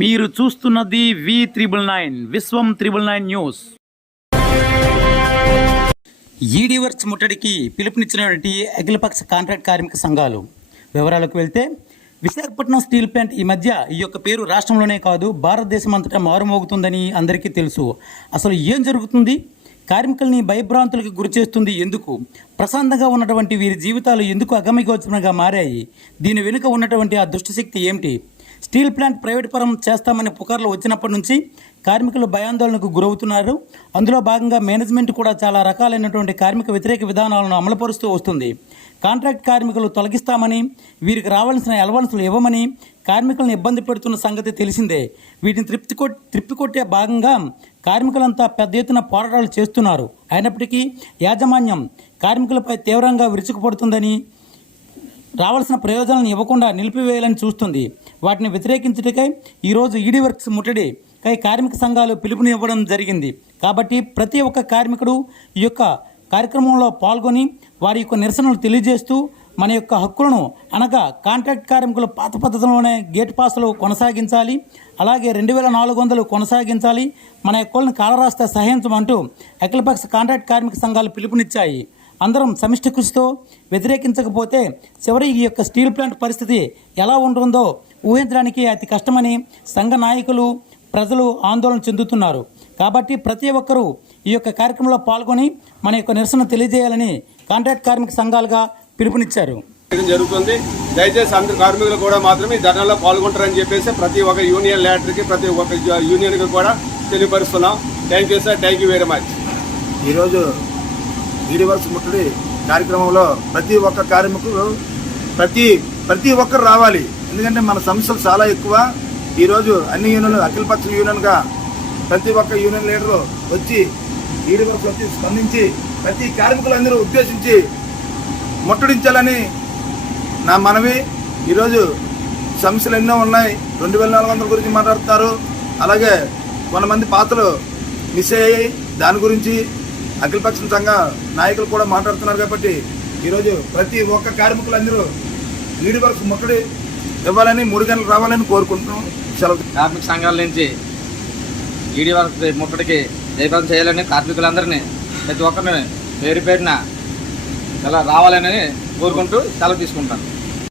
మీరు చూస్తున్నది V999 విశ్వం 999 news. ED works ముట్టడికి పిలుపునిచ్చినటువంటి అఖిలపక్ష కాంట్రాక్ట్ కార్మిక సంఘాలు వివరాలకు వెళ్తే, విశాఖపట్నం స్టీల్ ప్లాంట్ ఈ మధ్య ఈ యొక్క పేరు రాష్ట్రంలోనే కాదు భారతదేశం అంతటా మారుమోగుతుందని అందరికీ తెలుసు. అసలు ఏం జరుగుతుంది? కార్మికుల్ని భయభ్రాంతులకు గురిచేస్తుంది ఎందుకు? ప్రశాంతంగా ఉన్నటువంటి వీరి జీవితాలు ఎందుకు అగమ్యగోచరంగా మారాయి? దీని వెనుక ఉన్నటువంటి ఆ దుష్టశక్తి ఏమిటి? స్టీల్ ప్లాంట్ ప్రైవేట్ పరం చేస్తామనే పుకార్లు వచ్చినప్పటి నుంచి కార్మికులు భయాందోళనకు గురవుతున్నారు. అందులో భాగంగా మేనేజ్మెంట్ కూడా చాలా రకాలైనటువంటి కార్మిక వ్యతిరేక విధానాలను అమలుపరుస్తూ వస్తుంది. కాంట్రాక్ట్ కార్మికులు తొలగిస్తామని, వీరికి రావాల్సిన అలవన్సులు ఇవ్వమని కార్మికులను ఇబ్బంది పెడుతున్న సంగతి తెలిసిందే. వీటిని త్రిప్పికొట్టే భాగంగా కార్మికులంతా పెద్ద ఎత్తున పోరాటాలు చేస్తున్నారు. అయినప్పటికీ యాజమాన్యం కార్మికులపై తీవ్రంగా విరుచుకుపడుతుందని, రావాల్సిన ప్రయోజనాలను ఇవ్వకుండా నిలిపివేయాలని చూస్తుంది. వాటిని వ్యతిరేకించటకై ఈరోజు ఈడీ వర్క్స్ ముట్టడికై కార్మిక సంఘాలు పిలుపునివ్వడం జరిగింది. కాబట్టి ప్రతి ఒక్క కార్మికుడు ఈ యొక్క కార్యక్రమంలో పాల్గొని వారి యొక్క నిరసనలు తెలియజేస్తూ మన యొక్క హక్కులను, అనగా కాంట్రాక్ట్ కార్మికులు పాత పద్ధతిలోనే గేట్ పాసులు కొనసాగించాలి, అలాగే 2400 కొనసాగించాలి, మన హక్కులను కాలరాస్తే సహించమంటూ అఖిలపక్ష కాంట్రాక్ట్ కార్మిక సంఘాలు పిలుపునిచ్చాయి. అందరం సమిష్టి కృషితో వ్యతిరేకించకపోతే చివరి ఈ యొక్క స్టీల్ ప్లాంట్ పరిస్థితి ఎలా ఉంటుందో ఊహించడానికి అతి కష్టమని సంఘ నాయకులు, ప్రజలు ఆందోళన చెందుతున్నారు. కాబట్టి ప్రతి ఒక్కరూ ఈ యొక్క కార్యక్రమంలో పాల్గొని మన యొక్క నిరసన తెలియజేయాలని కాంట్రాక్ట్ కార్మిక సంఘాలుగా పిలుపునిచ్చారు. జరుగుతుంది. దయచేసి అందరు కార్మికులు కూడా మాత్రమే ఈ ధర్నాలో పాల్గొంటారని చెప్పేసి ప్రతి ఒక్క యూనియన్ లీడర్కి, ప్రతి ఒక్క యూనియన్కి కూడా తెలియపరుస్తున్నాం. Thank you sir, thank you very much. ఈరోజు ఈడీ వర్క్స్ ముట్టడి కార్యక్రమంలో ప్రతి ఒక్క కార్మికులు ప్రతి ఒక్కరు రావాలి. ఎందుకంటే మన సమస్యలు చాలా ఎక్కువ. ఈరోజు అన్ని యూనియన్లు అఖిలపక్ష యూనియన్గా ప్రతి ఒక్క యూనియన్ లీడరు వచ్చి ఈడీ వర్క్స్ వచ్చి స్పందించి ప్రతి కార్మికులందరూ ఉద్దేశించి ముట్టడించాలని నా మనవి. ఈరోజు సమస్యలు ఎన్నో ఉన్నాయి. 2400 గురించి మాట్లాడుతున్నారు. అలాగే కొంతమంది పాత్రలు మిస్ అయ్యాయి. దాని గురించి అఖిలపక్ష సంఘ నాయకులు కూడా మాట్లాడుతున్నారు. కాబట్టి ఈరోజు ప్రతి ఒక్క కార్మికులందరూ ఈడీ వర్క్స్ ముట్టడి ఇవ్వాలని, 3 గంటలు రావాలని కోరుకుంటున్నాం. సెలవు. కార్మిక సంఘాల నుంచి ఈడీ వర్క్స్ ముట్టడికి జయప్రదం చేయాలని కార్మికులందరినీ ప్రతి ఒక్కరిని పేరు పేరున ఇలా రావాలని కోరుకుంటూ సెలవు తీసుకుంటాను.